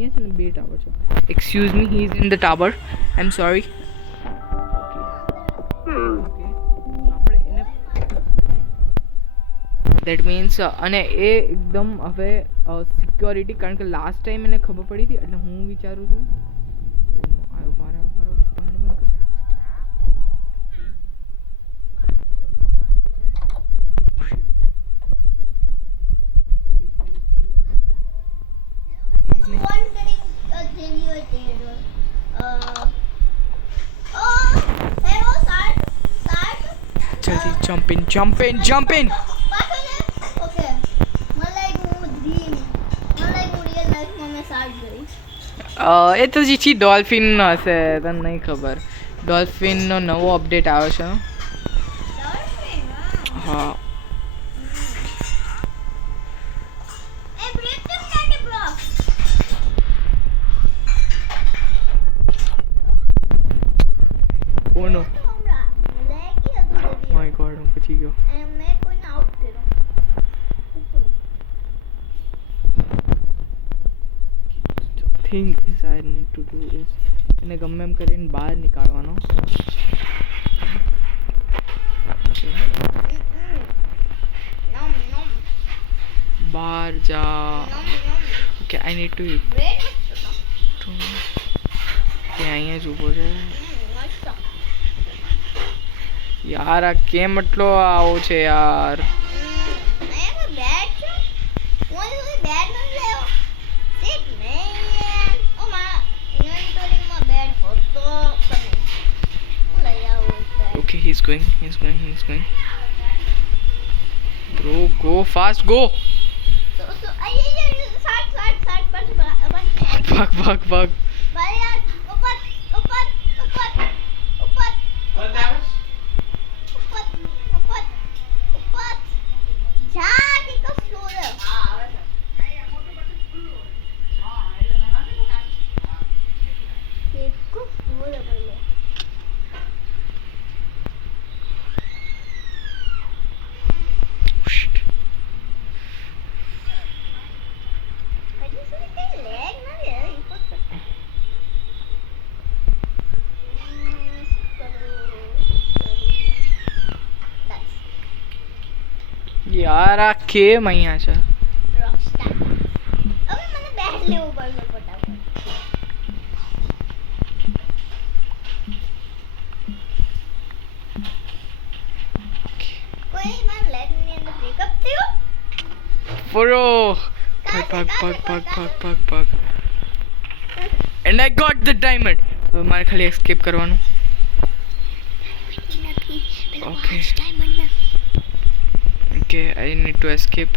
અહીંયા છે ને 2 ટાવર છે. Excuse me, he is in the tower. I am sorry. Okay આપણે એને દેટ મીન્સ અને એ એકદમ હવે સિક્યોરિટી, કારણ કે લાસ્ટ ટાઈમ એને ખબર પડી હતી એટલે હું વિચારું છું આવ્યો બહાર જલ્દી jump in. એ તો જીછી ડોલ્ફિન હશે, તને નહીં ખબર. ડોલ્ફિનનો નવો અપડેટ આવ્યો છે. હા ઓ નો માય ગોડ, હું પૂછી ગયો. Thing is I need to do is એને ગમે એમ કરીને બહાર નીકાળવાનો. બહાર જા. Okay I need to it. અહીંયા જ ઊભો છે યાર. આ કેમ એટલો આવો છે યાર? Okay, he's going. Bro, go fast, go. Bhag. યાર આ કેમ અહીંયા છે? Bro, ભાગ. And I got the diamond. હવે મારે ખાલી escape કરવાનું. Okay, I need to escape.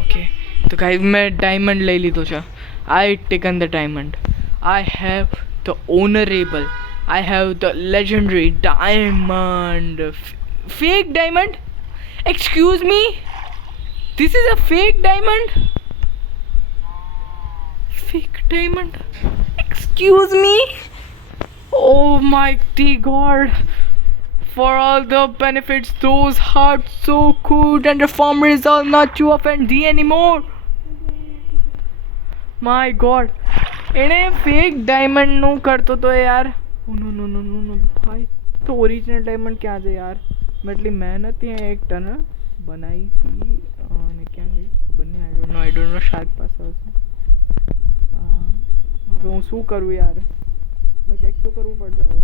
Okay, તો guys મેં diamond લઈ લીધો છે. I taken the diamond. I have the honorable. I have the legendary diamond. Fake diamond? Excuse me? This is a fake diamond? Fake diamond? Excuse me? Oh mighty God. For all the benefits, those hearts so good and the farm resolve not to offend thee anymore. My God. એને fake diamond નું કરતો તો યાર. નો ભાઈ, તો original diamond ક્યાં છે યાર? મેં એટલી મહેનત એક ટન બનાવી હતી અને ક્યાં ગઈ ખબર નહીં. આઈ ડોન્ટ નો શાર્ક પાસે હશે. હવે હું શું કરું યાર? મેં કંઈક તો કરવું પડશે હવે.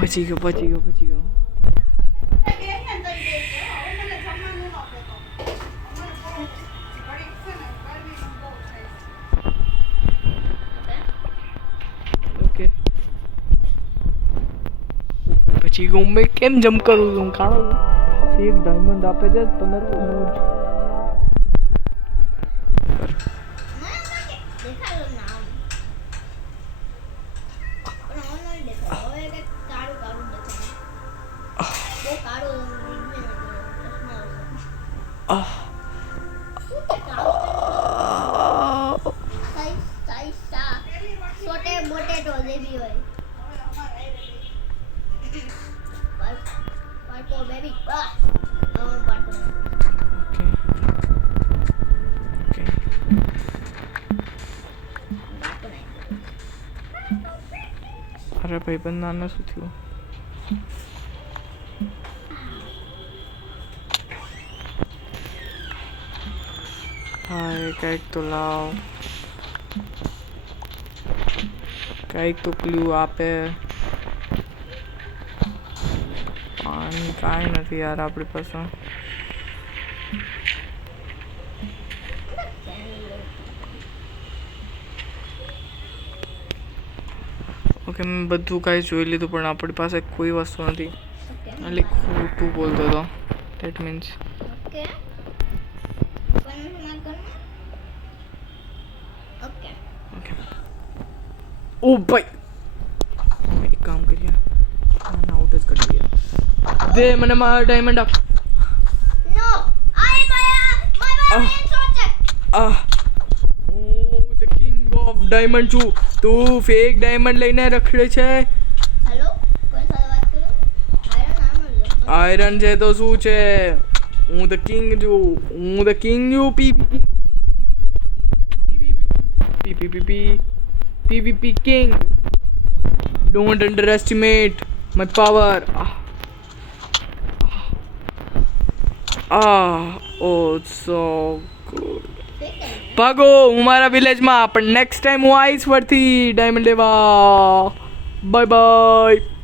બચી ગયો બચી ગયો બચી ગયો ઓકે પછી ગયો મેં કેમ જમ્પ કરું છું કાણો એક ડાયમંડ આપે છે તને તો મોજ छोटे मोटे टोले भी હોય પાર્કો બેબી પાર્કો ઓકે અરે ભાઈ બંધ નાના શું થયું હા કંઈક તો લાવ કંઈક તો ક્લુ આપે પાણી કાંઈ નથી યાર આપણી પાસે ઓકે મેં બધું કાંઈ જોઈ લીધું પણ આપણી પાસે કોઈ વસ્તુ નથી એટલે ખોટું બોલતો હતો that means okay okay okay ઓ ભાઈ એક કામ કરીએ આઉટ જ કરી દઈએ દે મને મારો ડાયમંડ આપ નો આઈ માય પ્રોજેક્ટ હું ધ કિંગ ઓફ ડાયમંડ છું તું ફેક ડાયમંડ લઈને રખડે છે હેલો કોઈ સાથે વાત કરો આયરન છે તો શું છે હું ધ કિંગ છું PvP king don't underestimate my power oh so good ભાગો હું મારા વિલેજમાં પણ નેક્સ્ટ ટાઈમ હું આવીશ ફરતી ડાયમંડ લેવા બાય બાય